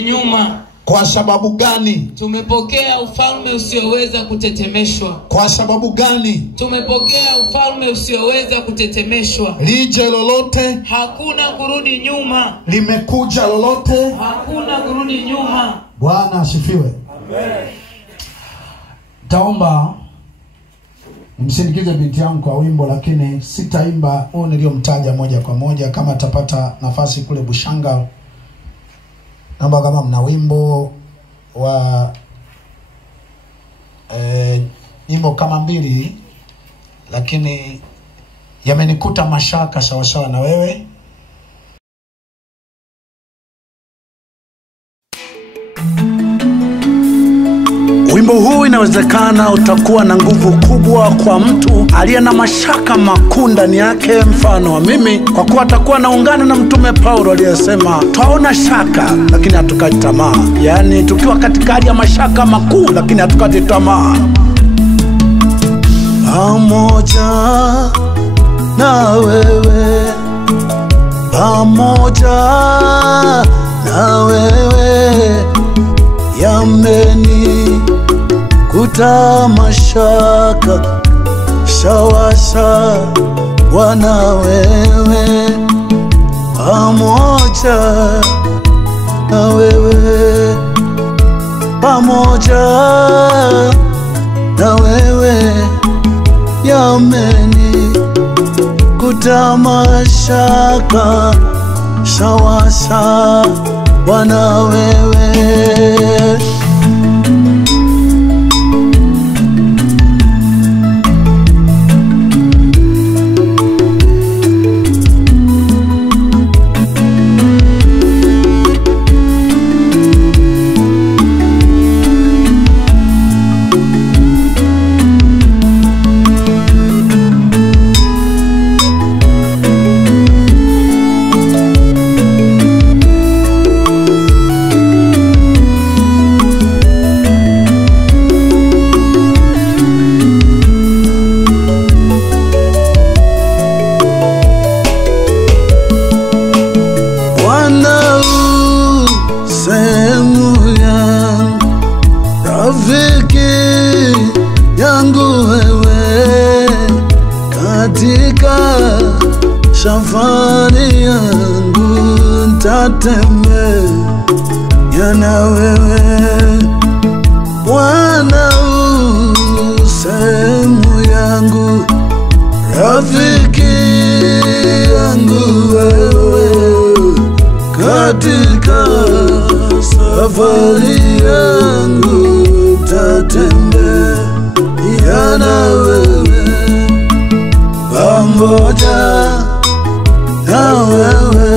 nyuma. Kwa sababu gani? Tumepokea ufalme usioweza kutetemeshwa. Kwa sababu gani? Tumepokea ufalme usioweza kutetemeshwa. Lije lolote, hakuna kurudi nyuma. Limekuja lolote, hakuna kurudi nyuma. Bwana asifiwe. Amen. Taomba nimsindikize binti yangu kwa wimbo, lakini sitaimba huo niliyomtaja moja kwa moja. Kama atapata nafasi kule Bushanga, naomba kama mna wimbo wa nyimbo kama 2, lakini yamenikuta mashaka sawasawa na wewe. Wimbo huu inawezekana utakuwa na nguvu kubwa kwa mtu aliye na mashaka makuu ndani yake, mfano wa mimi, kwa kuwa atakuwa naungana na mtume Paulo aliyesema twaona shaka lakini hatukati tamaa. Yaani tukiwa katika hali ya mashaka makuu lakini hatukati tamaa. Pamoja na wewe, pamoja na wewe, yameni kuta mashaka sawa na wewe, pamoja na wewe, pamoja na wewe, yameni kuta mashaka sawa na wewe. Safari yangu nitatembea na wewe, Bwana sehemu yangu, rafiki yangu wewe, katika safari yangu nitatembea na wewe, pamoja na wewe,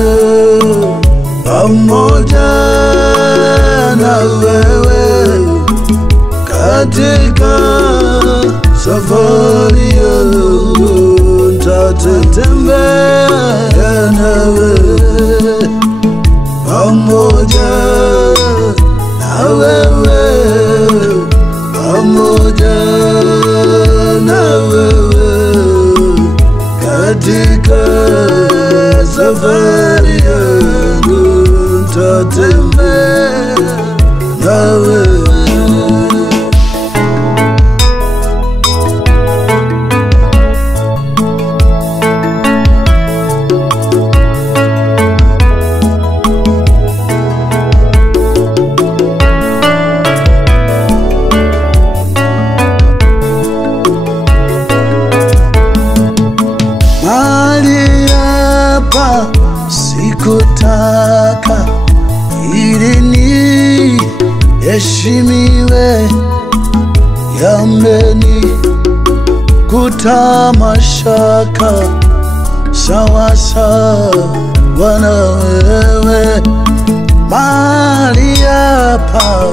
pamoja na wewe, katika safari yangu nitatembea na wewe, pamoja na wewe, pamoja na wewe, katika safari yangu nitatembea na wewe. Sikutaka ili ni heshimiwe, yameni kuta mashaka sawa na wewe, mahali hapa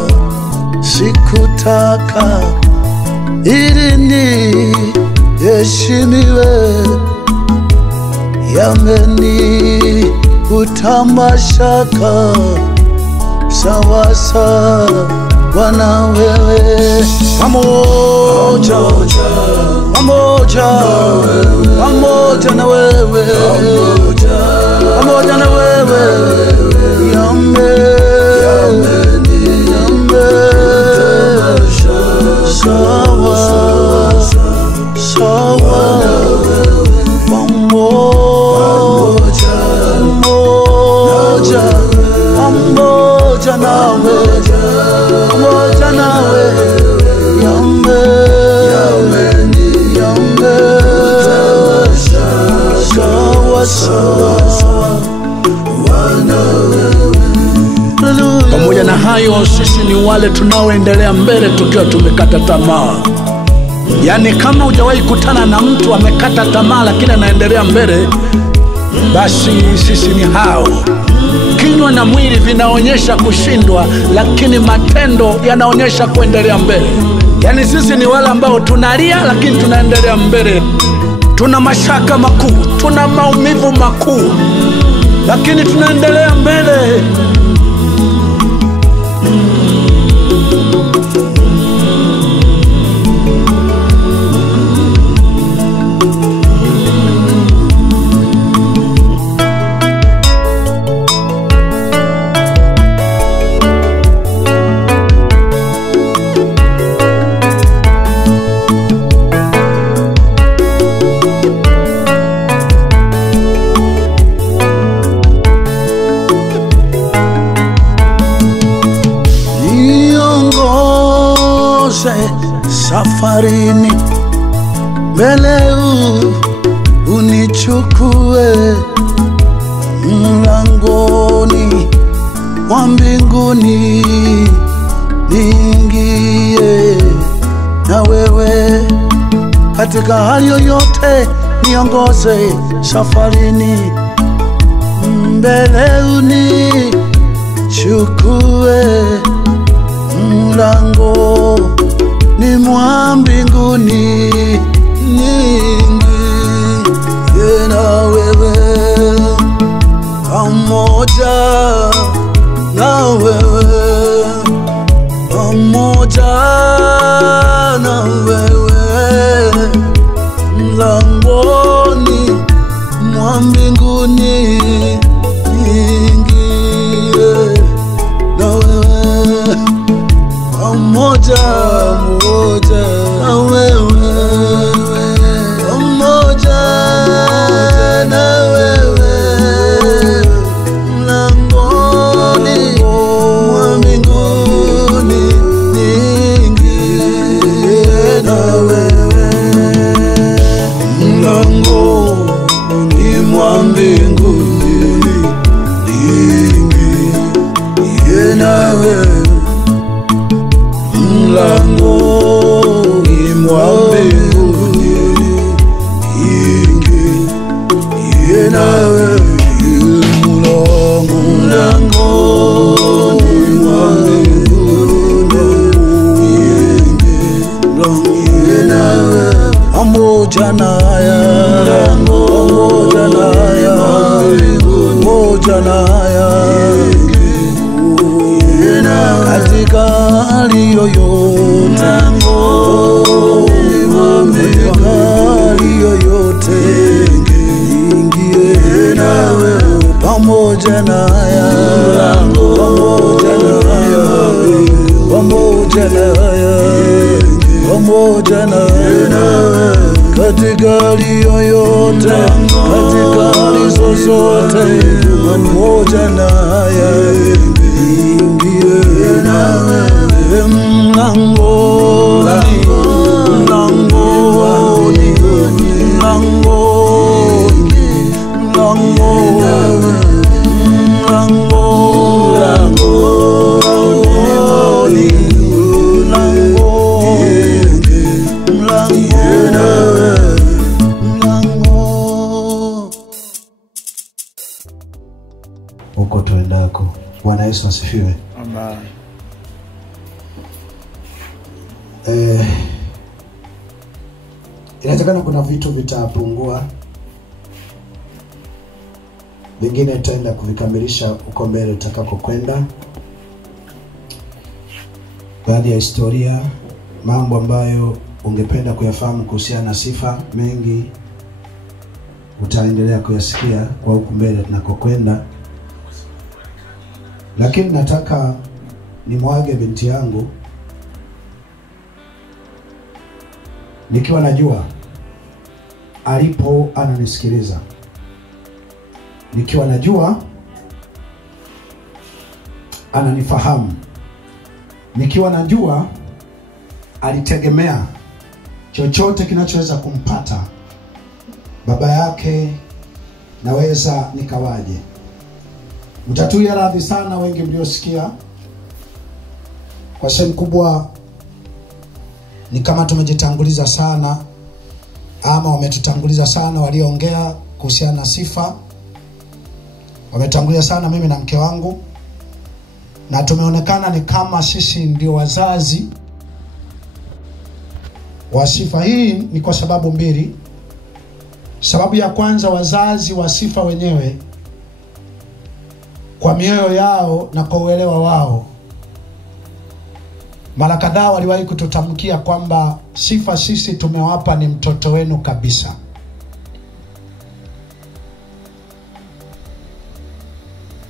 sikutaka ili ni heshimiwe, yameni kuta mashaka sawa na wewe, pamoja na wewe, pamoja na wewe, yameni pamoja nawe, pamoja nawe, Yahweh, sawa sawa. Pamoja na hayo, sisi ni wale tunaoendelea mbele tukiwa tumekata tamaa. Yani kama hujawahi kutana na mtu amekata tamaa lakini anaendelea mbele, basi sisi ni hao. Kinywa na mwili vinaonyesha kushindwa, lakini matendo yanaonyesha kuendelea mbele. Yani sisi ni wale ambao tunalia lakini tunaendelea mbele. Tuna mashaka makuu, tuna maumivu makuu, lakini tunaendelea mbele. Safarini mbele, unichukue mlangoni wa mbinguni, niingie na wewe katika hali yoyote. Niongoze safarini mbele, unichukue mlango ni mwa mbinguni, niingie na wewe, pamoja na wewe, pamoja na wewe, mlangoni mwa mbinguni, niingie na wewe, pamoja na wewe, pamoja na wewe, mlangoni mwa mbinguni, niingie na wewe, mlangoni mwa mbinguni, niingie na wewe, mlangoni mwa mbinguni, niingie na wewe, mlangoni mwa mbinguni, niingie na wewe, pamoja na haya, pamoja na haya, pamoja na haya, katika hali yoyote, katika hali yoyote, ingie nawe, pamoja na haya, pamoja na haya, pamoja na haya, pamoja na haya, katika hali yoyote, katika hali zozote, pamoja na haya, ingie nawe, mlangoni, mlangoni, mlangoni, mlangoni, Uko tuendako. Bwana Yesu asifiwe. Amen. Inawezekana kuna vitu vitapungua, vingine tutaenda kuvikamilisha uko mbele tutakapokwenda. Baadhi ya historia, mambo ambayo ungependa kuyafahamu kuhusiana na sifa, mengi utaendelea kuyasikia kwa huku mbele tunakokwenda. Lakini nataka nimwage binti yangu nikiwa najua alipo ananisikiliza, nikiwa najua ananifahamu. Nikiwa najua alitegemea chochote kinachoweza kumpata baba yake naweza nikawaje. Mtatuia radhi sana wengi mliosikia. Kwa sehemu kubwa ni kama tumejitanguliza sana, ama wametutanguliza sana walioongea kuhusiana na sifa. Wametangulia sana mimi na mke wangu, na tumeonekana ni kama sisi ndio wazazi wa sifa. Hii ni kwa sababu mbili. Sababu ya kwanza, wazazi wa sifa wenyewe kwa mioyo yao na kwa uelewa wao mara kadhaa waliwahi kututamkia kwamba sifa sisi tumewapa ni mtoto wenu kabisa.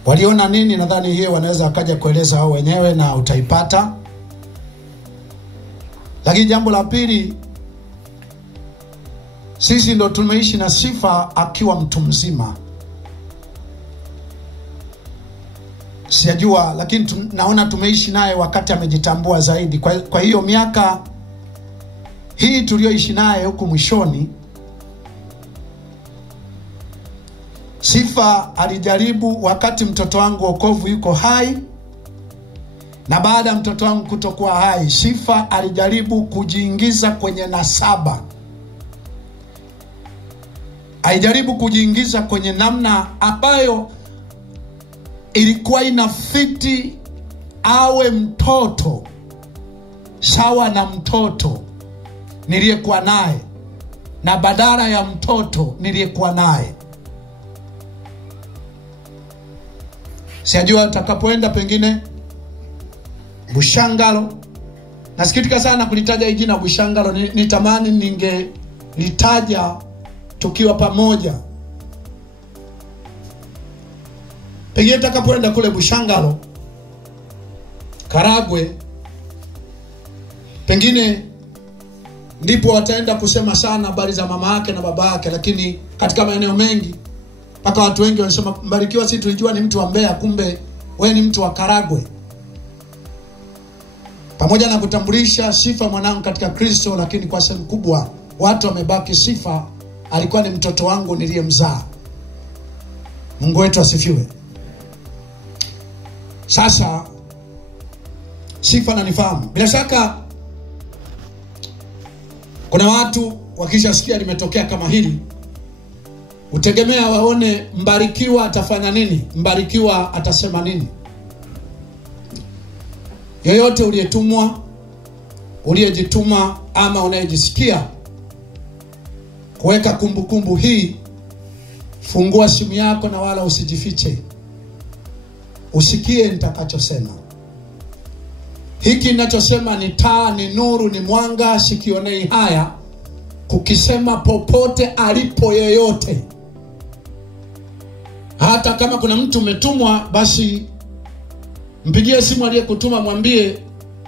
Waliona nini? Nadhani hiyo wanaweza wakaja kueleza wao wenyewe na utaipata. Lakini jambo la pili, sisi ndo tumeishi na sifa akiwa mtu mzima. Sijajua, lakini naona tumeishi naye wakati amejitambua zaidi. Kwa hiyo miaka hii tulioishi naye huku mwishoni, sifa alijaribu wakati mtoto wangu wokovu yuko hai, na baada ya mtoto wangu kutokuwa hai, sifa alijaribu kujiingiza kwenye nasaba. Alijaribu kujiingiza kwenye namna ambayo ilikuwa inafiti awe mtoto sawa na mtoto niliyekuwa naye, na badala ya mtoto niliyekuwa naye. Sijajua utakapoenda pengine Bushangalo. Nasikitika sana kulitaja hii jina Bushangalo. Nitamani ningelitaja tukiwa pamoja. Pengine utakapoenda kule Bushangalo, Karagwe, pengine ndipo wataenda kusema sana habari za mama yake na baba yake. Lakini katika maeneo mengi mpaka watu wengi wanasema Mbarikiwa si tulijua ni mtu wa Mbeya, kumbe wewe ni mtu wa Karagwe. Pamoja na kutambulisha sifa mwanangu katika Kristo, lakini kwa sehemu kubwa watu wamebaki sifa alikuwa ni mtoto wangu niliyemzaa. Mungu wetu asifiwe. Sasa sifa ananifahamu. Bila shaka kuna watu wakishasikia limetokea kama hili, utegemea waone Mbarikiwa atafanya nini, Mbarikiwa atasema nini. Yoyote uliyetumwa, uliyejituma, ama unayejisikia kuweka kumbukumbu hii, fungua simu yako na wala usijifiche. Usikie nitakachosema. Hiki ninachosema ni taa, ni nuru, ni mwanga. Sikionei haya kukisema popote alipo yeyote. Hata kama kuna mtu umetumwa, basi mpigie simu aliyekutuma, mwambie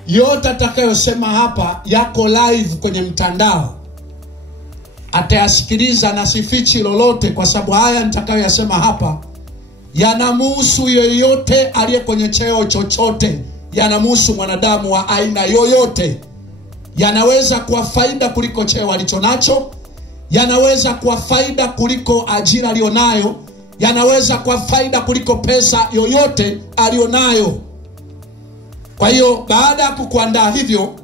yote atakayosema hapa yako live kwenye mtandao. Atayasikiliza na sifichi lolote, kwa sababu haya nitakayoyasema hapa yanamhusu yoyote aliye kwenye cheo chochote. Yanamhusu mwanadamu wa aina yoyote. Yanaweza kuwa faida kuliko cheo alichonacho, yanaweza kuwa faida kuliko ajira alionayo, yanaweza kuwa faida kuliko pesa yoyote alionayo. Kwa hiyo baada ya kukuandaa hivyo,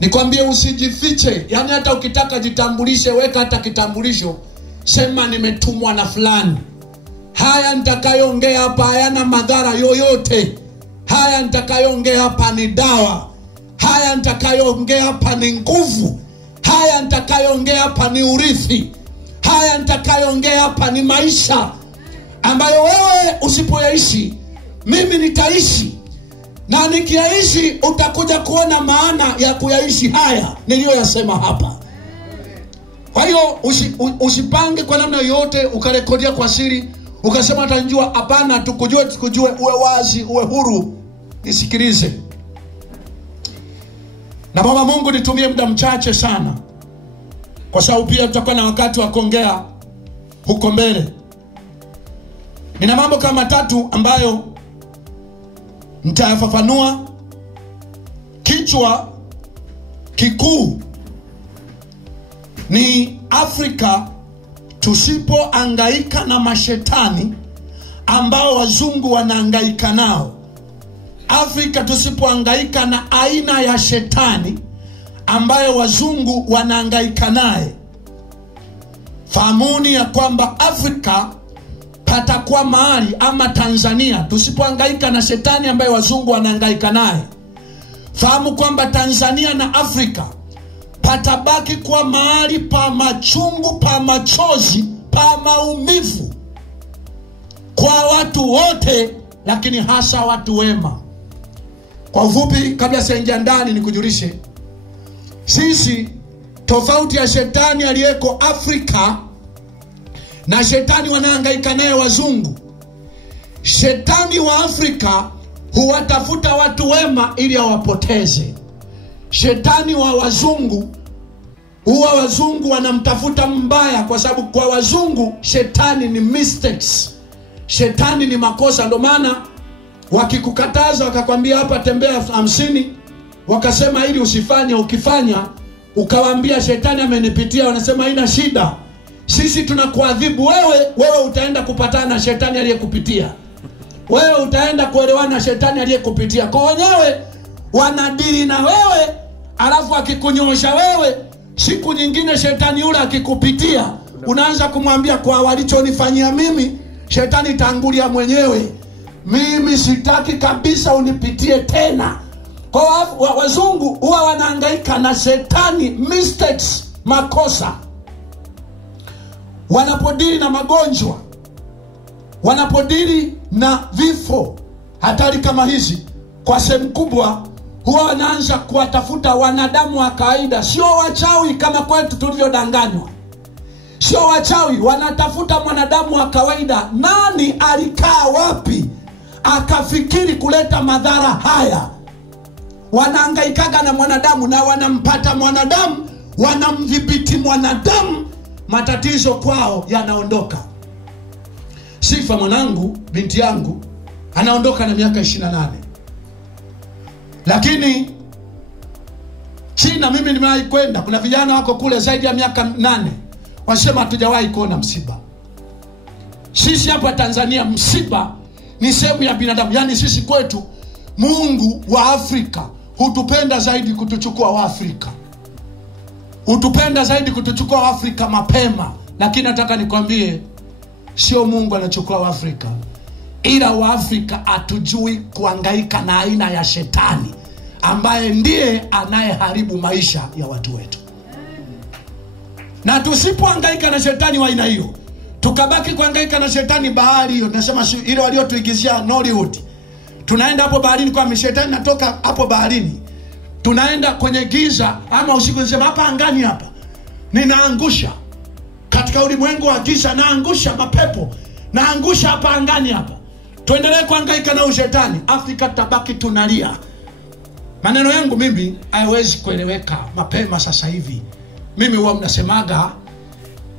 nikwambie usijifiche. Yani hata ukitaka jitambulishe, weka hata kitambulisho, sema nimetumwa na fulani. Haya nitakayoongea hapa hayana madhara yoyote. Haya nitakayoongea hapa ni dawa. Haya nitakayoongea hapa ni nguvu. Haya nitakayoongea hapa ni urithi. Haya nitakayoongea hapa ni maisha ambayo wewe usipoyaishi, mimi nitaishi. Na nikiaishi utakuja kuona maana ya kuyaishi haya niliyoyasema hapa. Kwa hiyo usipange kwa namna yote ukarekodia kwa siri, ukasema atanjua. Hapana, tukujue, uwe wazi, uwe huru. Nisikilize. Na Baba Mungu, nitumie muda mchache sana, kwa sababu pia tutakuwa na wakati wa kuongea huko mbele. Nina mambo kama 3 ambayo Nitafafanua. Kichwa kikuu ni Afrika tusipohangaika na mashetani ambao wazungu wanahangaika nao. Afrika tusipohangaika na aina ya shetani ambayo wazungu wanahangaika naye. Fahamuni ya kwamba Afrika patakuwa mahali, ama Tanzania tusipohangaika na shetani ambaye wazungu wanahangaika naye. Fahamu kwamba Tanzania na Afrika patabaki kwa mahali pa machungu, pa machozi, pa maumivu kwa watu wote, lakini hasa watu wema. Kwa ufupi, kabla sijaingia ndani nikujulishe, sisi tofauti ya shetani aliyeko Afrika na shetani wanahangaika naye wazungu. Shetani wa Afrika huwatafuta watu wema ili awapoteze. Shetani wa wazungu, huwa wazungu wanamtafuta mbaya, kwa sababu kwa wazungu shetani ni mistakes. Shetani ni makosa. Ndio maana wakikukataza wakakwambia hapa tembea 50, wakasema ili usifanye, ukifanya ukawaambia shetani amenipitia, wanasema haina shida, sisi tunakuadhibu wewe utaenda kupatana na shetani aliyekupitia. Wewe utaenda kuelewana na shetani aliyekupitia. Kwa wenyewe wanadili na wewe, alafu akikunyosha wewe, siku nyingine shetani yule akikupitia, unaanza kumwambia kwa walichonifanyia mimi, shetani tangulia mwenyewe. Mimi sitaki kabisa unipitie tena. Kwa wazungu huwa wanahangaika na shetani, mistakes, makosa. Wanapodili na magonjwa, wanapodili na vifo, hatari kama hizi, kwa sehemu kubwa huwa wanaanza kuwatafuta wanadamu wa kawaida. Sio wachawi kama kwetu tulivyodanganywa. Sio wachawi, wanatafuta mwanadamu wa kawaida. Nani alikaa wapi akafikiri kuleta madhara haya? Wanahangaikaga na mwanadamu na wanampata mwanadamu, wanamdhibiti mwanadamu, matatizo kwao yanaondoka. Sifa mwanangu, binti yangu, anaondoka na miaka 28. Lakini China mimi nimewahi kwenda, kuna vijana wako kule zaidi ya miaka 8. Wasema hatujawahi kuona msiba. Sisi hapa Tanzania msiba ni sehemu ya binadamu. Yaani sisi kwetu Mungu wa Afrika hutupenda zaidi kutuchukua wa Afrika. Hutupenda zaidi kutuchukua wa Afrika mapema. Lakini nataka nikwambie, sio Mungu anachukua wa Afrika, ila wa Afrika atujui kuhangaika na aina ya shetani ambaye ndiye anayeharibu maisha ya watu wetu. Na tusipohangaika na shetani wa aina hiyo, tukabaki kuhangaika na shetani bahari hiyo, tunasema ile waliotuigizia Hollywood. Tunaenda hapo baharini kwa shetani, natoka hapo baharini tunaenda kwenye giza, ama usiku nasema hapa angani hapa ninaangusha. Katika ulimwengu wa giza naangusha mapepo, naangusha hapa angani hapa. Tuendelee kuhangaika na shetani, Afrika tabaki tunalia. Maneno yangu mimi haiwezi kueleweka mapema sasa hivi. Mimi huwa mnasemaga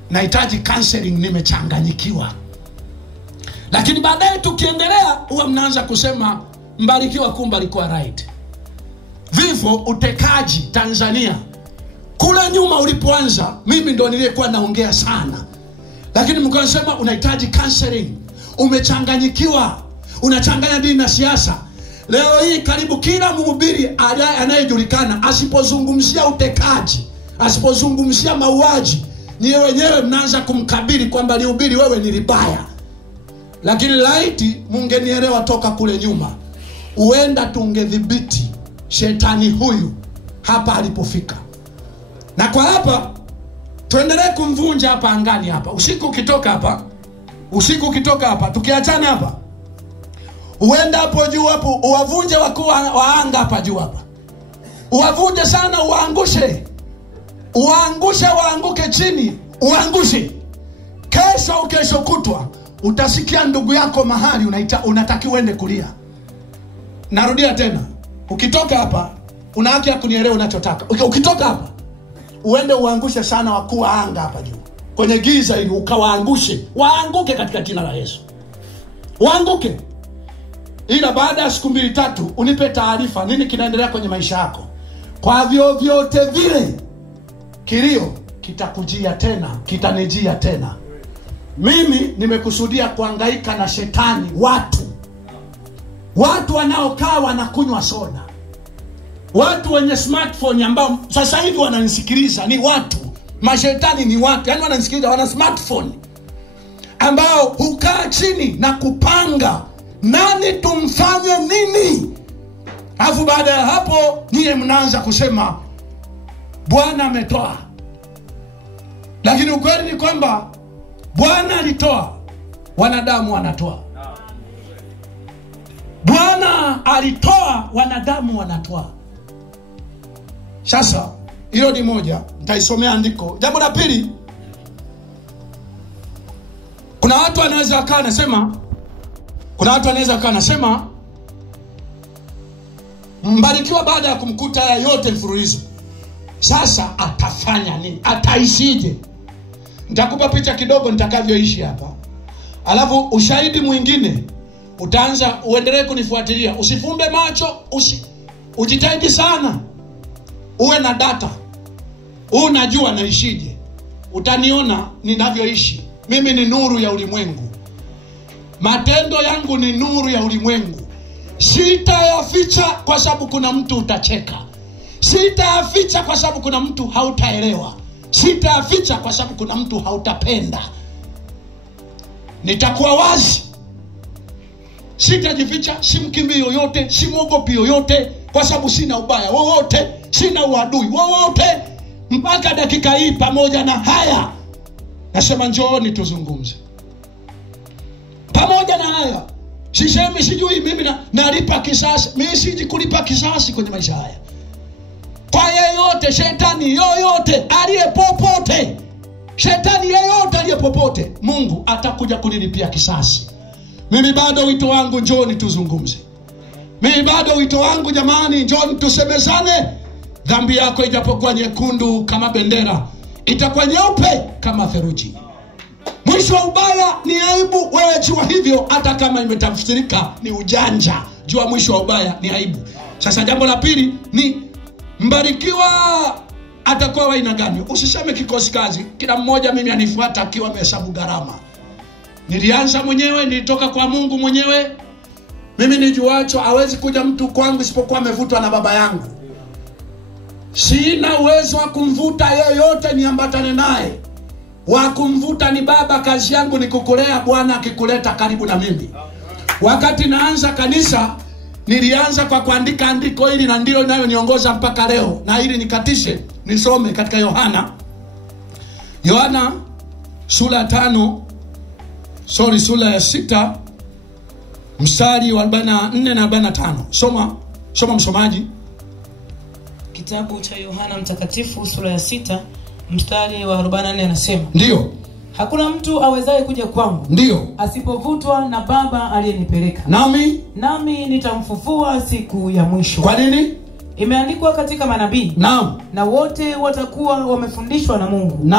nahitaji counseling, nimechanganyikiwa. Lakini baadaye tukiendelea huwa mnaanza kusema mbarikiwa kumbarikuwa right. Vifo, utekaji Tanzania, kule nyuma ulipoanza mimi ndo niliyekuwa naongea sana. Lakini mkasema unahitaji counseling, umechanganyikiwa, unachanganya dini na siasa. Leo hii karibu kila mhubiri anayejulikana asipozungumzia utekaji, asipozungumzia mauaji, ni wenyewe mnaanza kumkabili kwamba lihubiri wewe ni libaya. Lakini laiti mungenielewa toka kule nyuma, huenda tungedhibiti shetani huyu hapa alipofika. Na kwa hapa tuendelee kumvunja hapa angani hapa. Usiku ukitoka hapa, tukiachana hapa, uenda hapo juu hapo, uwavunje wakuu wa anga hapa juu hapa. Uwavunje sana, uangushe. Uangushe, waanguke chini, uangushe. Kesho kutwa utasikia ndugu yako mahali unatakiwa uende kulia. Narudia tena, ukitoka hapa una haki ya kunielewa unachotaka. Ukitoka hapa uende uangushe sana wakuu wa anga hapa juu kwenye giza, ili ukawaangushe, waanguke katika jina la Yesu. Waanguke. ila baada ya siku 2-3 unipe taarifa nini kinaendelea kwenye maisha yako. Kwa vyovyote vile kilio kitakujia tena, kitanijia tena. Mimi nimekusudia kuhangaika na shetani, watu wanaokaa wanakunywa soda, watu wenye smartphone ambao sasa hivi wananisikiliza ni watu, mashetani ni watu, yani wananisikiliza wana smartphone, ambao hukaa chini na kupanga nani tumfanye nini. Alafu baada ya hapo nyie mnaanza kusema Bwana ametoa. Lakini ukweli ni kwamba Bwana alitoa, wanadamu wanatoa. Bwana alitoa, wanadamu wanatoa. Sasa hilo ni moja, nitaisomea andiko. Jambo la pili, kuna watu wanaweza wakana Mbarikiwa baada ya kumkuta haya yote mfululizo, sasa atafanya nini? Ataishije? Nitakupa picha kidogo nitakavyoishi hapa. Alafu ushahidi mwingine utaanza, uendelee kunifuatilia. Usifumbe macho, ujitahidi sana. Uwe na data. Unajua naishije. Utaniona ninavyoishi. Mimi ni nuru ya ulimwengu. Matendo yangu ni nuru ya ulimwengu. Sitayaficha kwa sababu kuna mtu utacheka. Sitayaficha kwa sababu kuna mtu hautaelewa. Sitayaficha kwa sababu kuna mtu hautapenda. Nitakuwa wazi. Sitajificha, simkimbii yoyote, simwogopi yoyote, kwa sababu sina ubaya wowote, sina uadui wowote. Mpaka dakika hii pamoja na haya nasema njooni tuzungumze. Pamoja na haya sisemi sijui mimi nalipa kisasi. Mimi siji kulipa kisasi kwenye maisha haya. Kwa yeyote, shetani yoyote aliyepopote, shetani yeyote aliyepopote, Mungu atakuja kunilipia kisasi. Mimi bado wito wangu njooni tuzungumze. Mimi bado wito wangu jamani, njooni tusemezane. Dhambi yako ijapokuwa nyekundu kama bendera, itakuwa nyeupe kama theluji. Mwisho wa ubaya ni aibu. Wewe jua hivyo, hata kama imetafsirika ni ujanja. Jua mwisho wa ubaya ni aibu. Sasa jambo la pili ni mbarikiwa atakuwa wa aina gani? Usiseme kikosi kazi. Kila mmoja mimi anifuata akiwa amehesabu gharama. Nilianza mwenyewe, nilitoka kwa Mungu mwenyewe. Mimi nijuacho hawezi kuja mtu kwangu isipokuwa amevutwa na baba yangu. Sina uwezo wa kumvuta yeyote niambatane naye. Wa kumvuta ni baba. Kazi yangu ni kukulea. Bwana akikuleta karibu na mimi. Wakati naanza kanisa nilianza kwa kuandika andiko hili, na ndio linaloniongoza mpaka leo. Na ili nikatishe nisome katika Yohana sura ya 6 mstari wa 44 na 45. Soma msomaji. Kitabu cha Yohana mtakatifu sura ya 6 mstari wa 44 anasema, ndio, hakuna mtu awezaye kuja kwangu, ndio, asipovutwa na Baba aliyenipeleka. Nami nitamfufua siku ya mwisho. Kwa nini? Imeandikwa katika manabii, na wote watakuwa wamefundishwa na Mungu.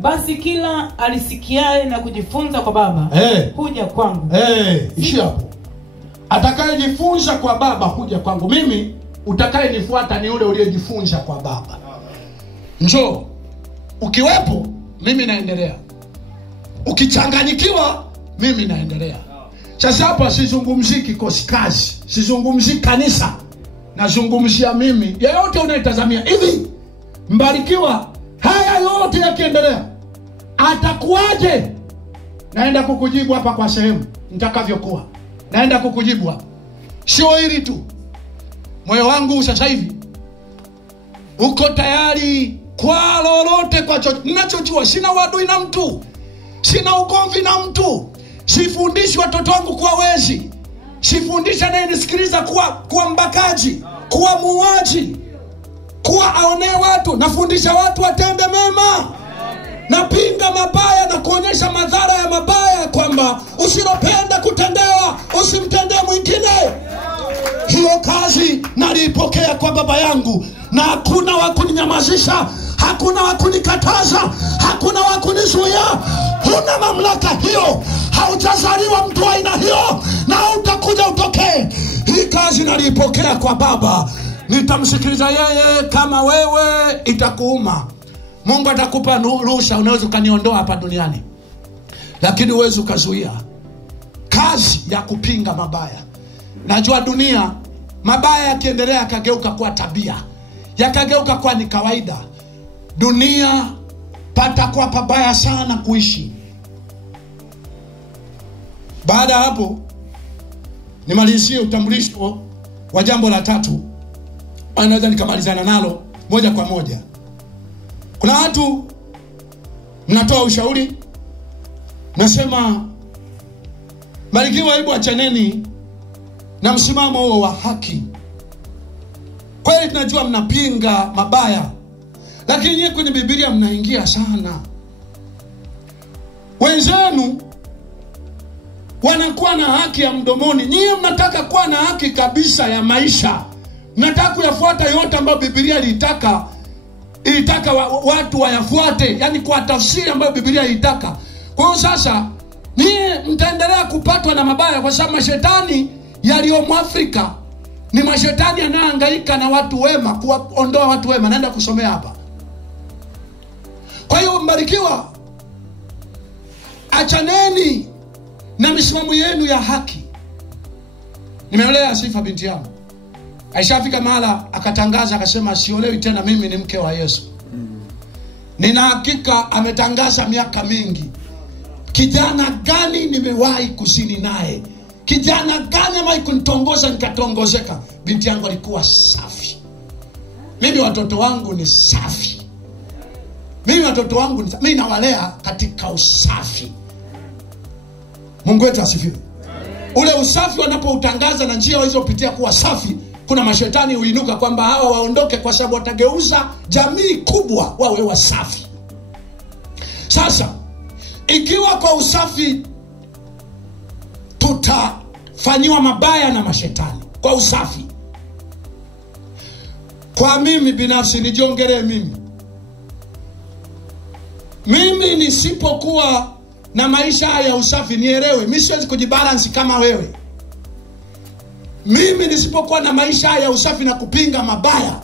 Basi kila alisikiaye na kujifunza kwa Baba huja kwangu. Ishi hapo. Atakayejifunza kwa Baba huja kwangu. Mimi utakayenifuata ni yule uliyejifunza kwa Baba. Njoo. Ukiwepo mimi naendelea. Ukichanganyikiwa mimi naendelea. Sasa hapa sizungumzii kikosi kazi, sizungumzii kanisa. Nazungumzia mimi. Yeyote unayetazamia hivi, mbarikiwa haya yote yakiendelea atakuwaje? Naenda kukujibu hapa kwa sehemu nitakavyokuwa. Naenda kukujibu hapa. Sio hili tu. Moyo wangu sasa hivi uko tayari kwa lolote, kwa chochote. Ninachojua sina uadui na mtu. Sina ugomvi na mtu. Sifundishi watoto wangu kuwa wezi. Sifundisha naye nisikiliza kuwa mbakaji, kuwa muuaji, kuwa aonee watu. Nafundisha watu watende mema. Napinga mabaya na kuonyesha madhara ya mabaya, kwamba usilopenda kutendewa usimtendee mwingine. Hiyo kazi naliipokea kwa Baba yangu, na hakuna wa kuninyamazisha, hakuna wa kunikataza, hakuna wa kunizuia. Huna mamlaka hiyo. Haujazaliwa mtu aina hiyo, na utakuja utokee. Hii kazi naliipokea kwa Baba. Nitamsikiliza yeye. Kama wewe itakuuma, Mungu atakupa ruhusa, unaweza ukaniondoa hapa duniani, lakini uwezi ukazuia kazi ya kupinga mabaya. Najua dunia mabaya yakiendelea yakageuka kuwa tabia, yakageuka kuwa ni kawaida, dunia patakuwa pabaya sana kuishi. Baada ya hapo nimalizie utambulisho wa jambo la tatu, anaweza nikamalizana nalo moja kwa moja. Kuna watu mnatoa ushauri, nasema Barikiwa, hebu achaneni na msimamo huo wa haki. Kweli tunajua mnapinga mabaya, lakini nyinyi kwenye Biblia mnaingia sana. Wenzenu wanakuwa na haki ya mdomoni, nyinyi mnataka kuwa na haki kabisa ya maisha. Mnataka kuyafuata yote ambayo Biblia ilitaka watu wayafuate, yani kwa tafsiri ambayo Biblia ilitaka. Kwa hiyo sasa nyinyi mtaendelea kupatwa na mabaya, kwa sababu mashetani yaliyomo Afrika ni mashetani yanayohangaika na watu wema, kuondoa watu wema. Naenda kusomea hapa. Kwa hiyo Mbarikiwa, achaneni na misimamo yenu ya haki. Nimeolea Sifa binti yangu, aishafika mahala akatangaza akasema siolewi tena, mimi ni mke wa Yesu. Nina hakika ametangaza miaka mingi. Kijana gani nimewahi kuzini naye? Kijana gani amewahi kunitongoza nikatongozeka? Binti yangu alikuwa safi. Mimi watoto wangu ni safi. Mimi nawalea katika usafi. Mungu wetu asifiwe. Ule usafi wanapoutangaza na njia walizopitia kuwa safi, kuna mashetani huinuka kwamba hawa waondoke, kwa sababu watageuza jamii kubwa wawe wasafi. Sasa ikiwa kwa usafi tutafanyiwa mabaya na mashetani kwa usafi, kwa mimi binafsi nijiongelee mimi nisipokuwa na maisha ya usafi, nielewe mimi siwezi kujibalance kama wewe. Mimi nisipokuwa na maisha ya usafi na kupinga mabaya,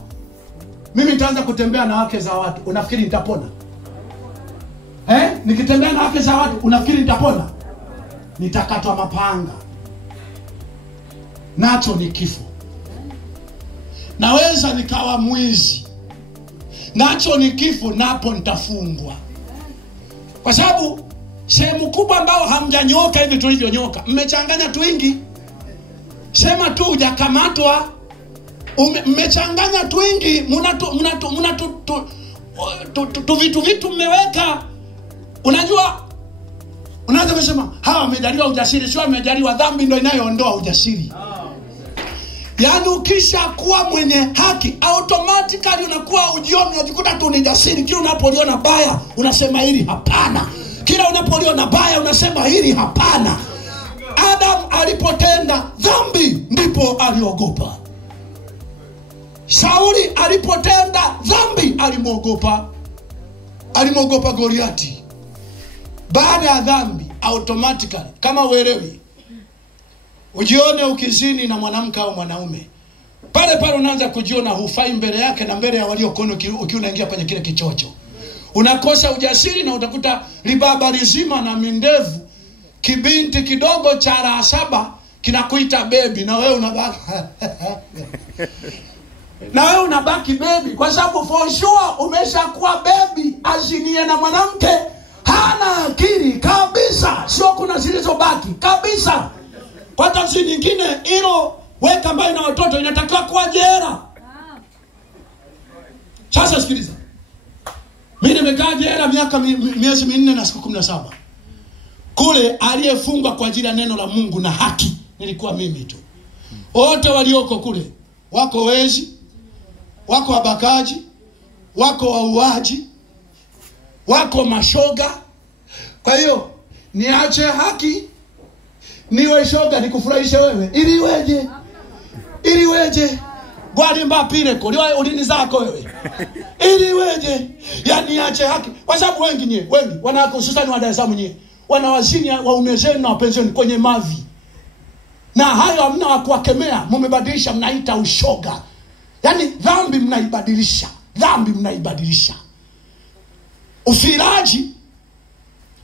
mimi nitaanza kutembea na wake za watu. Unafikiri nitapona? Nikitembea na wake za watu unafikiri nitapona? Nitakatwa mapanga. Nacho ni kifo. Naweza nikawa mwizi. Nacho ni kifo, napo nitafungwa. Kwa sababu sehemu kubwa ambao hamjanyoka hivi tulivyonyoka, mmechanganya twingi. Sema tu hujakamatwa, mmechanganya twingi, vitu mmeweka. Unajua, unaweza kusema hawa wamejaliwa ujasiri, sio wamejaliwa dhambi ndio inayoondoa ujasiri. Yaani ukisha kuwa mwenye haki, automatically unakuwa ujioni, unajikuta tu ni jasiri. Kila unapoliona baya unasema hili hapana. Kila unapoliona baya unasema hili hapana. Adam alipotenda dhambi ndipo aliogopa. Sauli alipotenda dhambi alimwogopa Goliati. Baada ya dhambi automatically, kama uelewi, ujione ukizini na mwanamke au mwanaume, pale unaanza kujiona hufai mbele yake na mbele ya waliokono. Ukiwa unaingia kwenye kile kichocho unakosa ujasiri, na utakuta libaba lizima na mindevu, kibinti kidogo cha raha saba kinakuita baby, na wewe unabaki baby, kwa sababu for sure umeshakuwa baby. Azinie na mwanamke hana akili kabisa, sio kuna zilizobaki kabisa. Kwa tafsiri nyingine, hilo weka mbali na watoto, inatakiwa kuwa jela. Sasa sikiliza, mimi nimekaa jela miezi 4 na siku 17. Kule aliyefungwa kwa ajili ya neno la Mungu na haki nilikuwa mimi tu. Wote walioko kule wako wezi, wako wabakaji, wako wauaji, wako mashoga. Kwa hiyo niache haki niwe shoga nikufurahishe wewe? Ili weje gwali mbapire ko liwa ulini zako wewe? Ili weje? Yani niache haki, kwa sababu wengi wanako hususan wa Dar es Salaam wanawazini waume zenu na wapenzi wenu kwenye mavi, na hayo hamna wa kuwakemea, mmebadilisha, mnaita ushoga. Yaani dhambi mnaibadilisha, dhambi mnaibadilisha. Ufiraji,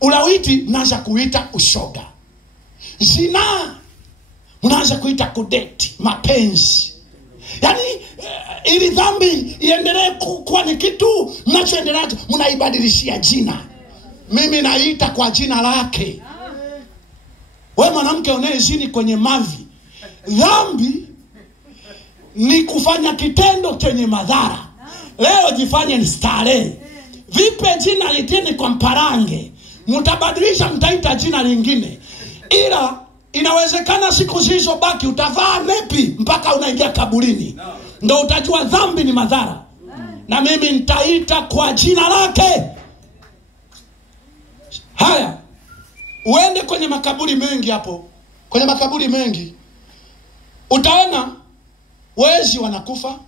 ulawiti mnaanza kuita ushoga. Zina mnaanza kuita kudeti, mapenzi. Yaani ili dhambi iendelee kuwa ni kitu mnachoendelea, mnaibadilishia jina. Mimi naita kwa jina lake. Wewe mwanamke unayezini kwenye mavi, dhambi ni kufanya kitendo chenye madhara. Leo jifanye ni starehe. Vipe jina litini kwa mparange, mtabadilisha, mtaita jina lingine. Ila inawezekana siku zizo baki utavaa nepi mpaka unaingia kaburini. Ndio utajua dhambi ni madhara. Na mimi nitaita kwa jina lake. Haya, uende kwenye makaburi mengi hapo. Kwenye makaburi mengi utaona wezi wanakufa,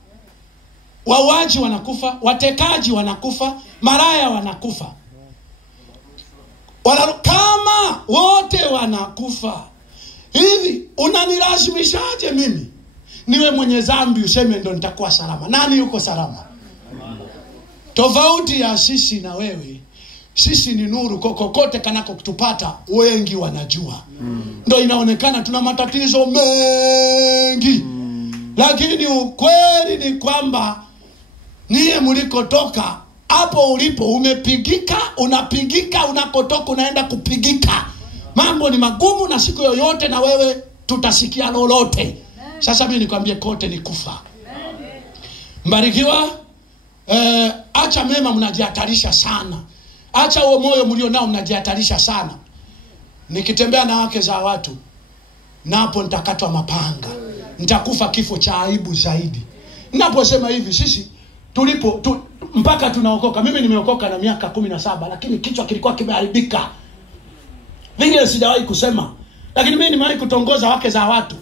wauaji wanakufa, watekaji wanakufa, maraya wanakufa. Kama wote wanakufa, hivi unanilazimishaje mimi niwe mwenye dhambi useme ndo nitakuwa salama? Nani yuko salama? Tofauti ya sisi na wewe, sisi ni nuru, kokote kanako kutupata wengi wanajua. Ndo inaonekana tuna matatizo mengi. Lakini ukweli ni kwamba niye mlikotoka, hapo ulipo umepigika, unapigika, unakotoka unaenda kupigika. Mambo ni magumu, na siku yoyote na wewe tutasikia lolote. Sasa mimi nikwambie, kote ni kufa. Mbarikiwa. Acha mema, mnajihatarisha sana. Acha huo moyo mlio nao, mnajihatarisha sana. Nikitembea na wake za watu, napo nitakatwa mapanga, nitakufa kifo cha aibu zaidi. Ninaposema hivi, sisi mpaka tunaokoka. Mimi nimeokoka na miaka 17, lakini kichwa kilikuwa kimeharibika. Vingine sijawahi kusema, lakini mimi nimewahi kutongoza wake za watu.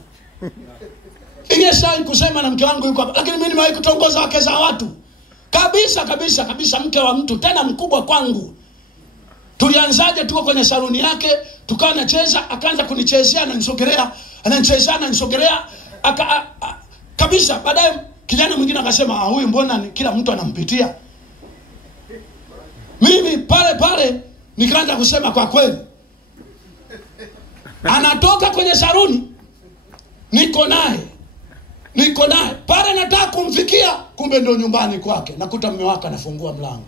Vingine sijawahi kusema na mke wangu yuko hapa, lakini mimi nimewahi kutongoza wake za watu. Kabisa, mke wa mtu, tena mkubwa kwangu. Tulianzaje? Tuko kwenye saluni yake, tukawa nacheza, akaanza kunichezea na nisogelea, ananisogelea, kabisa. Baadaye kijana mwingine akasema, huyu mbona kila mtu anampitia? Mimi pale nikaanza kusema, kwa kweli anatoka kwenye saluni, niko naye pale, nataka kumfikia, kumbe ndo nyumbani kwake, nakuta mume wake anafungua mlango.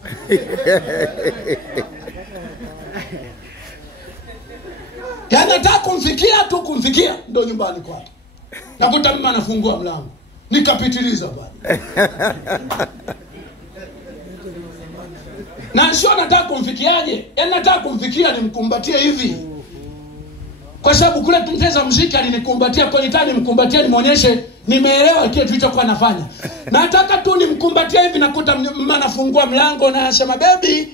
Yaani nataka kumfikia ndo nyumbani kwake, nakuta mume anafungua mlango. Nikapitiliza bwana. Na sio nataka kumfikiaje? Yaani nataka kumfikia nimkumbatie hivi. Kwa sababu kule tunacheza muziki alinikumbatia, kwa nitani nimkumbatie, nimuonyeshe nimeelewa kile tulichokuwa nafanya. Nataka tu nimkumbatie hivi, nakuta mama anafungua mlango na anasema baby.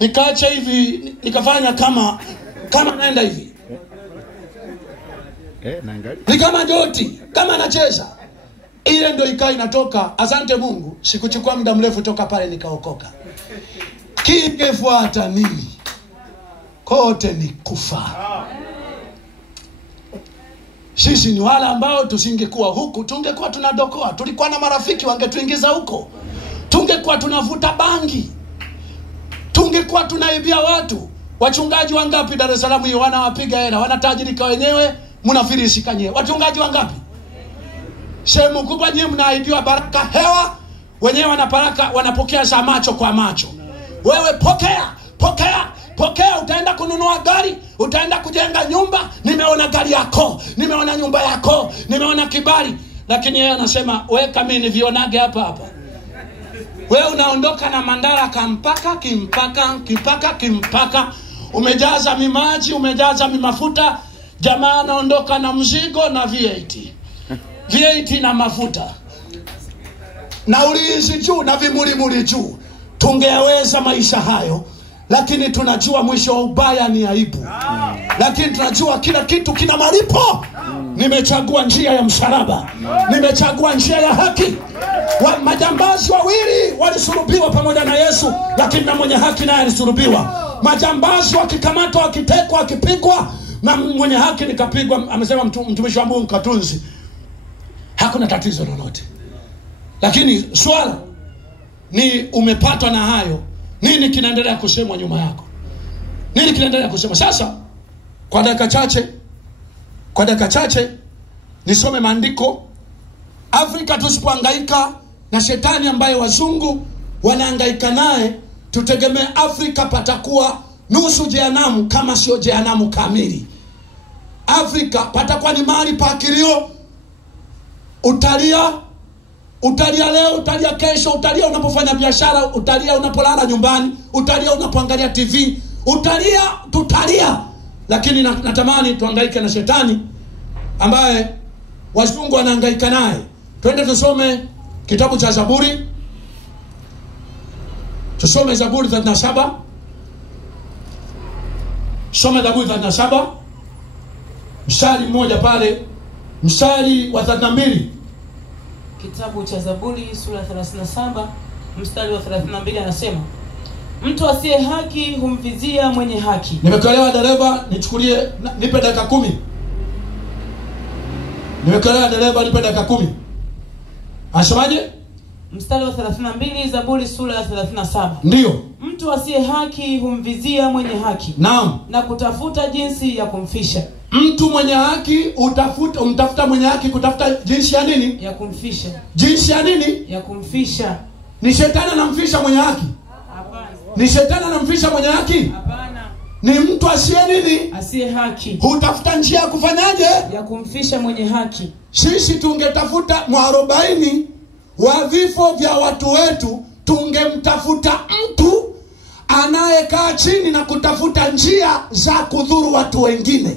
Nikaacha hivi, nikafanya kama naenda hivi. Ni kama joti, kama anacheza. Ile ndio ikawa inatoka. Asante Mungu, sikuchukua muda mrefu toka pale nikaokoka. Kingefuata nini? Kote ni kufa. Sisi ni wale ambao tusingekuwa huku, tungekuwa tunadokoa. Tulikuwa na marafiki wangetuingiza huko. Tungekuwa tunavuta bangi. Tungekuwa tunaibia watu. Wachungaji wangapi Dar es Salaam hiyo wanawapiga hela, wanatajirika wenyewe, mnafirisika nyewe. Wachungaji wangapi? Sehemu kubwa nyewe mnaidiwa baraka hewa, wenyewe wanapokea za macho kwa macho. Wewe pokea, utaenda kununua gari, utaenda kujenga nyumba, nimeona gari yako, nimeona nyumba yako, nimeona kibali. Lakini yeye anasema, wewe kama nivionage hapa. Wewe unaondoka na mandara kimpaka, umejaza mimaji, umejaza mimafuta. Jamaa anaondoka na mzigo na V8 na mafuta na ulinzi juu na vimulimuli juu. Tungeweza maisha hayo, lakini tunajua mwisho wa ubaya ni aibu. Lakini tunajua kila kitu kina malipo. Nimechagua njia ya msalaba, nimechagua njia ya haki. Majambazi wawili walisulubiwa pamoja na Yesu, lakini na mwenye haki naye alisulubiwa. Majambazi wakikamatwa, wakitekwa, wakipigwa, na mwenye haki nikapigwa. Amesema mtumishi wa Mungu Katunzi, hakuna tatizo lolote. Lakini swala ni umepatwa na hayo, nini kinaendelea kusemwa nyuma yako? Nini kinaendelea kusemwa? Sasa kwa dakika chache nisome maandiko. Afrika tusipohangaika na shetani ambaye wazungu wanahangaika naye, tutegemee Afrika patakuwa nusu jehanamu kama sio jehanamu kamili. Afrika patakuwa ni mahali pa kilio. Utalia leo, utalia kesho, utalia unapofanya biashara, utalia unapolala nyumbani, utalia unapoangalia TV, tutalia. Lakini natamani tuhangaike na shetani ambaye wazungu wanahangaika naye. Twende tusome kitabu cha Zaburi. Tusome Zaburi 37. Soma Zaburi 37. Mstari mmoja pale, mstari wa 32. Kitabu cha Zaburi sura 37 mstari wa 32 anasema, mtu asiye haki humvizia mwenye haki. Nimekuelewa dereva, nichukulie, nipe dakika 10. Nimekuelewa dereva, nipe dakika 10. Asemaje? Mstari wa 32 Zaburi sura ya 37. Ndio. Mtu asiye haki humvizia mwenye haki. Naam. Na kutafuta jinsi ya kumfisha. Mtu mwenye haki umtafuta mwenye haki kutafuta jinsi ya nini? Ya kumfisha. Jinsi ya nini? Ya kumfisha. Ni shetani anamfisha mwenye haki? Hapana. Ni shetani anamfisha mwenye haki? Hapana. Ni mtu asiye nini? Asiye haki. Hutafuta njia ya kufanyaje? Ya kumfisha mwenye haki. Sisi tungetafuta mwarobaini wa vifo vya watu wetu, tungemtafuta mtu anayekaa chini na kutafuta njia za kudhuru watu wengine.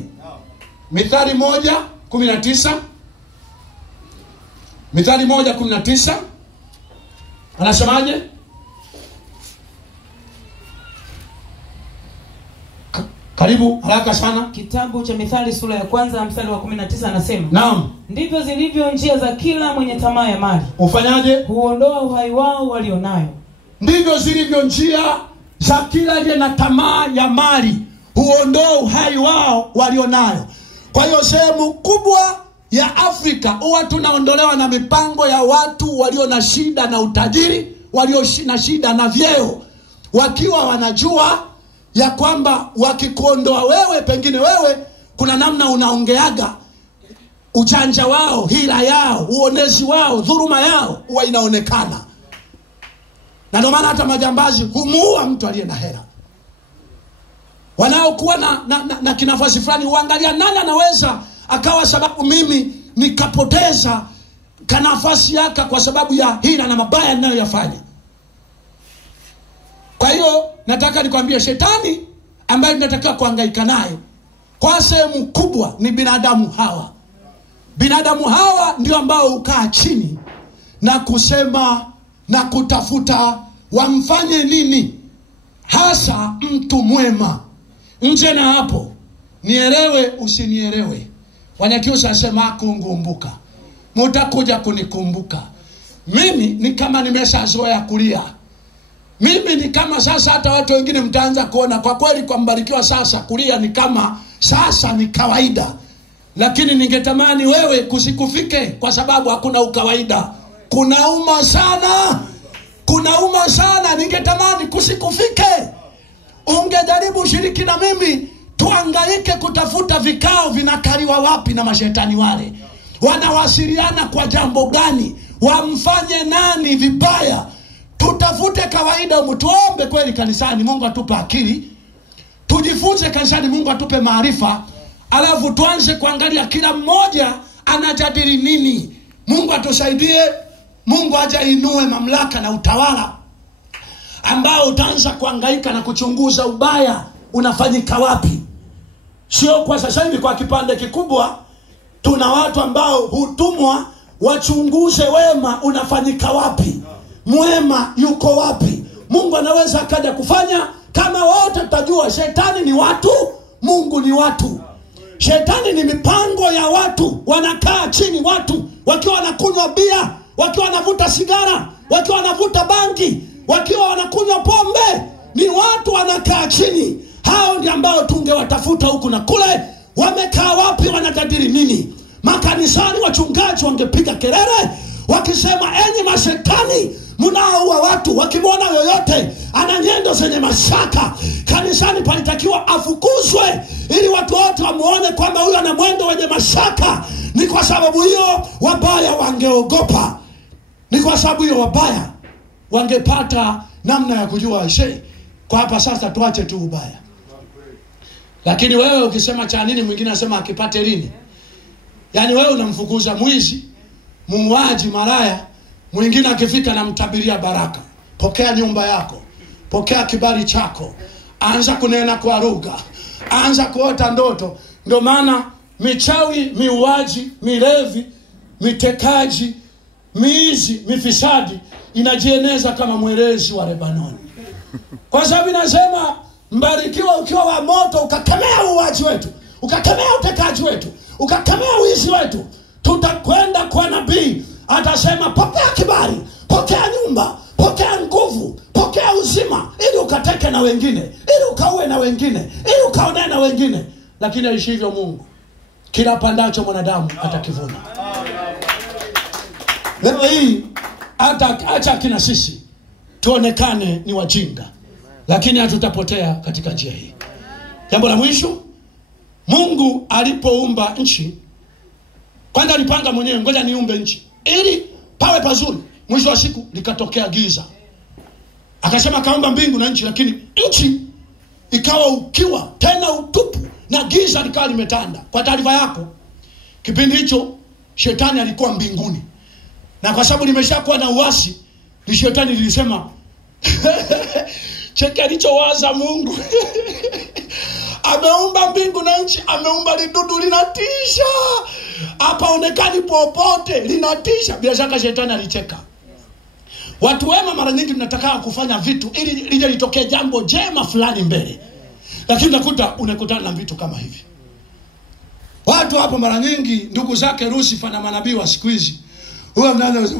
Mithali 1:19. Mithali 1:19. Anasemaje? Karibu haraka sana. Kitabu cha Mithali sura ya 1 mstari wa 19 anasema, naam, ndivyo zilivyo njia za kila mwenye tamaa ya mali. Ufanyaje? Huondoa uhai wao walionayo. Ndivyo zilivyo njia za kila aliye na tamaa ya mali, huondoa uhai wao walionayo. Kwa hiyo sehemu kubwa ya Afrika huwa tunaondolewa na mipango ya watu walio na shida na utajiri, walio na shida na vyeo, wakiwa wanajua ya kwamba wakikuondoa wewe, pengine wewe kuna namna unaongeaga, ujanja wao, hila yao, uonezi wao, dhuluma yao huwa inaonekana. Na ndio maana hata majambazi humuua mtu aliye na hela. Wanaokuwa na kinafasi fulani huangalia nani anaweza akawa sababu mimi nikapoteza kanafasi yake kwa sababu ya hila na mabaya ninayoyafanya. Kwa hiyo nataka nikwambie, shetani ambaye tunatakiwa kuhangaika naye kwa sehemu kubwa ni binadamu hawa. Binadamu hawa ndio ambao hukaa chini na kusema na kutafuta wamfanye nini hasa mtu mwema. Nje na hapo, nielewe usinielewe, Wanyakyusa asema kungumbuka, mutakuja kunikumbuka. Mimi ni kama nimeshazoea kulia. Mimi ni kama sasa hata watu wengine mtaanza kuona kwa kweli kwa Mbarikiwa sasa kulia ni kama sasa ni kawaida. Lakini ningetamani wewe kusikufike, kwa sababu hakuna ukawaida. Kunauma sana. Kunauma sana. Ningetamani kusikufike. Ungejaribu shiriki na mimi, tuhangaike kutafuta vikao vinakaliwa wapi na mashetani wale. Wanawasiliana kwa jambo gani? Wamfanye nani vibaya? Tutafute kawaida, mtuombe kweli kanisani, Mungu atupe akili. Tujifunze kanisani, Mungu atupe maarifa. Alafu tuanze kuangalia kila mmoja anajadili nini. Mungu atusaidie. Mungu ajainue mamlaka na utawala ambao utaanza kuhangaika na kuchunguza ubaya unafanyika wapi. Sio kwa sasa hivi kwa kipande kikubwa tuna watu ambao hutumwa wachunguze wema unafanyika wapi. Mwema yuko wapi? Mungu anaweza akaja kufanya kama wote tutajua shetani ni watu, Mungu ni watu. Shetani ni mipango ya watu, wanakaa chini watu wakiwa wanakunywa bia, wakiwa wanavuta sigara, wakiwa wanavuta bangi, wakiwa wanakunywa pombe. Ni watu wanakaa chini. Hao ndio ambao tungewatafuta huku na kule. Wamekaa wapi? Wanajadili nini? Makanisani wachungaji wangepiga kelele wakisema, enyi mashetani mnaoua watu. Wakimwona yoyote ana nyendo zenye mashaka kanisani, palitakiwa afukuzwe ili watu wote wamuone kwamba huyu ana mwendo wenye mashaka. Ni kwa sababu hiyo wabaya wangeogopa. Ni kwa sababu hiyo wabaya wangepata namna ya kujua kwa hapa sasa tuache tu ubaya. Lakini wewe ukisema cha nini, mwingine anasema akipate lini. Yaani wewe unamfukuza mwizi, muuaji, malaya, mwingine akifika na mtabiria baraka. Pokea nyumba yako, pokea kibali chako, anza kunena kwa lugha, anza kuota ndoto. Ndio maana michawi, miuaji, milevi, mitekaji, miizi, mifisadi inajieneza kama mwerezi wa Lebanoni. Kwa sababu inasema, mbarikiwa ukiwa wa moto ukakemea uaji wetu, ukakemea utekaji wetu, ukakemea uizi wetu. Tutakwenda kwa nabii, atasema pokea kibali, pokea nyumba, pokea nguvu, pokea uzima, ili ukateke na wengine, ili ukaue na wengine, ili ukaone na wengine. Lakini alishivyo Mungu, kila pandacho mwanadamu atakivuna. Leo hii acha kina sisi tuonekane ni wajinga, lakini hatutapotea katika njia hii. Jambo la mwisho, Mungu alipoumba nchi, kwanza alipanga mwenyewe, ngoja niumbe nchi ili pawe pazuri. Mwisho wa siku likatokea giza. Akasema kaumba mbingu na nchi, lakini nchi ikawa ukiwa, tena utupu, na giza likawa limetanda. Kwa taarifa yako, kipindi hicho shetani alikuwa mbinguni. Na kwa sababu limeshakuwa na uasi, shetani lilisema cheki alichowaza Mungu. Ameumba mbingu na nchi, ameumba lidudu linatisha, hapaonekani popote, linatisha. Bila shaka shetani alicheka. Watu wema mara nyingi tunataka kufanya vitu ili lije litokee jambo jema fulani mbele, lakini unakutana na vitu kama hivi. Watu hapo mara nyingi ndugu zake Lucifer na manabii wa siku hizi, huwa mnaanza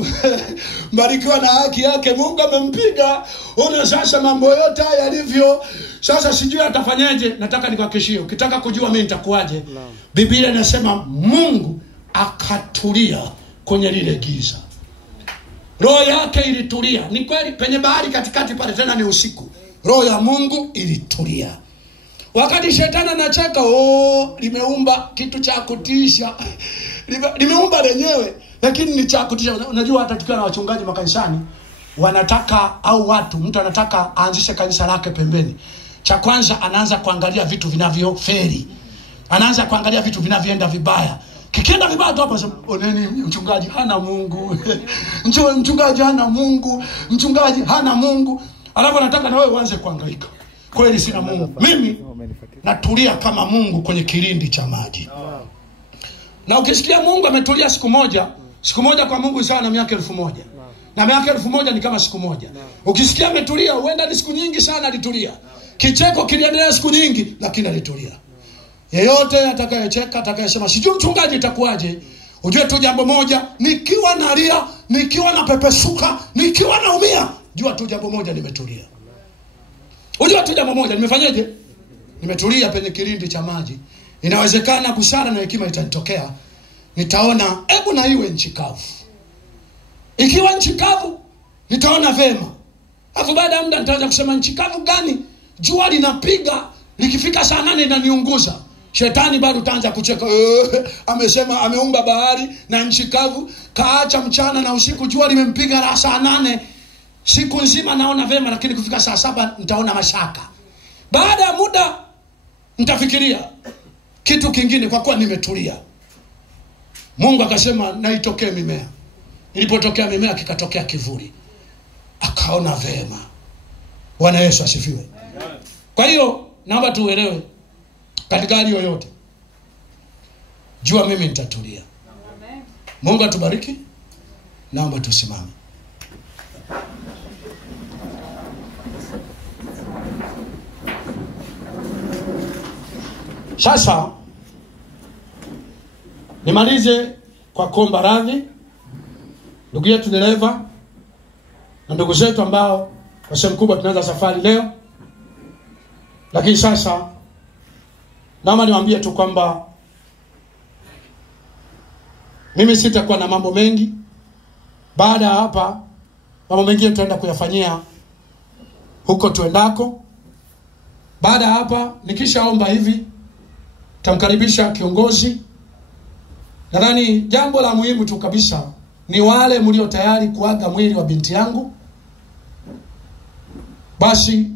mbarikiwa na haki yake, Mungu amempiga. Ona sasa mambo yote haya yalivyo. Sasa sijui atafanyaje. Nataka nikuhakikishie, ukitaka kujua mimi nitakuaje, Biblia inasema Mungu akatulia kwenye lile giza. Roho yake ilitulia. Ni kweli penye bahari katikati pale, tena ni usiku, roho ya Mungu ilitulia. Wakati shetani anacheka, limeumba kitu cha kutisha. Limeumba lenyewe, lakini ni cha kutisha. Unajua hata tukiwa na wachungaji makanisani, wanataka au mtu anataka aanzishe kanisa lake pembeni. Cha kwanza anaanza kuangalia vitu vinavyofeli. Anaanza kuangalia vitu vinavyoenda vibaya. Kikienda vibaya tu hapa, oneni mchungaji hana Mungu. Mchungaji hana Mungu. Mchungaji hana Mungu. Alafu anataka na wewe uanze kuhangaika. Kweli sina Mungu. Mimi natulia kama Mungu kwenye kilindi cha maji. Na ukisikia Mungu ametulia siku moja kwa Mungu sawa na miaka 1000. Na miaka 1000 ni kama siku moja. Ukisikia ametulia, huenda ni siku nyingi sana alitulia. Kicheko kiliendelea siku nyingi, lakini alitulia. Yeyote atakayecheka, atakayesema sijui mchungaji itakuwaje, ujue tu jambo moja, nikiwa nalia, nikiwa na pepesuka, nikiwa naumia, jua tu jambo moja, nimetulia. Ujue tu jambo moja, nimefanyaje? Nimetulia penye kilindi cha maji. Inawezekana busara na hekima itanitokea. Nitaona hebu na iwe nchi kavu. Ikiwa nchi kavu, nitaona vema. Hapo baada ya muda nitaanza kusema nchi kavu gani? Jua linapiga, likifika saa 8 inaniunguza. Shetani bado utaanza kucheka. Amesema ameumba bahari na nchi kavu, kaacha mchana na usiku, jua limempiga la saa 8. Siku nzima naona vema, lakini kufika saa 7 nitaona mashaka. Baada ya muda nitafikiria kitu kingine, kwa kuwa nimetulia. Mungu akasema na itokee mimea. Ilipotokea mimea, kikatokea kivuli. Akaona vema. Bwana Yesu asifiwe. Kwa hiyo naomba tuelewe, katika hali yoyote, jua mimi nitatulia. Mungu atubariki. Naomba tusimame. Sasa nimalize kwa kuomba radhi ndugu yetu dereva na ndugu zetu ambao kwa sehemu kubwa tunaanza safari leo. Lakini sasa naomba niwaambie tu kwamba mimi sitakuwa na mambo mengi. Baada ya hapa mambo mengine tutaenda kuyafanyia huko tuendako. Baada ya hapa nikishaomba hivi tamkaribisha kiongozi. Nadhani jambo la muhimu tu kabisa ni wale mlio tayari kuaga mwili wa binti yangu, basi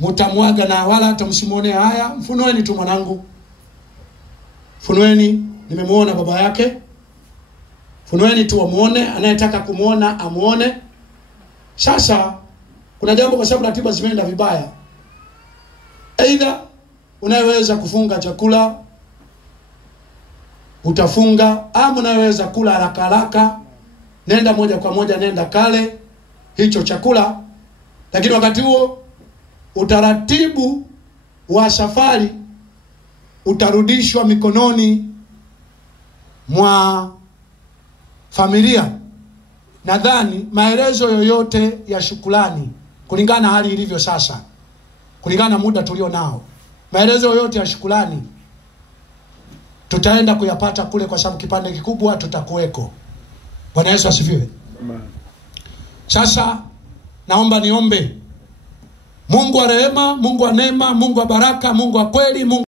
mtamwaga na wala hata msimuone haya. Mfunueni tu mwanangu, funueni, nimemuona baba yake. Funueni tu amuone, anayetaka kumuona amuone. Sasa kuna jambo, kwa sababu ratiba zimeenda vibaya, aidha unaweza kufunga chakula utafunga, ama unaweza kula haraka haraka, nenda moja kwa moja, nenda kale hicho chakula. Lakini wakati huo utaratibu wa safari utarudishwa mikononi mwa familia. Nadhani maelezo yoyote ya shukrani kulingana na hali ilivyo sasa, kulingana na muda tulio nao, maelezo yoyote ya shukrani tutaenda kuyapata kule, kwa sababu kipande kikubwa tutakuweko. Bwana Yesu asifiwe. Sasa naomba niombe. Mungu wa rehema, Mungu wa neema, Mungu wa baraka, Mungu wa kweli, Mungu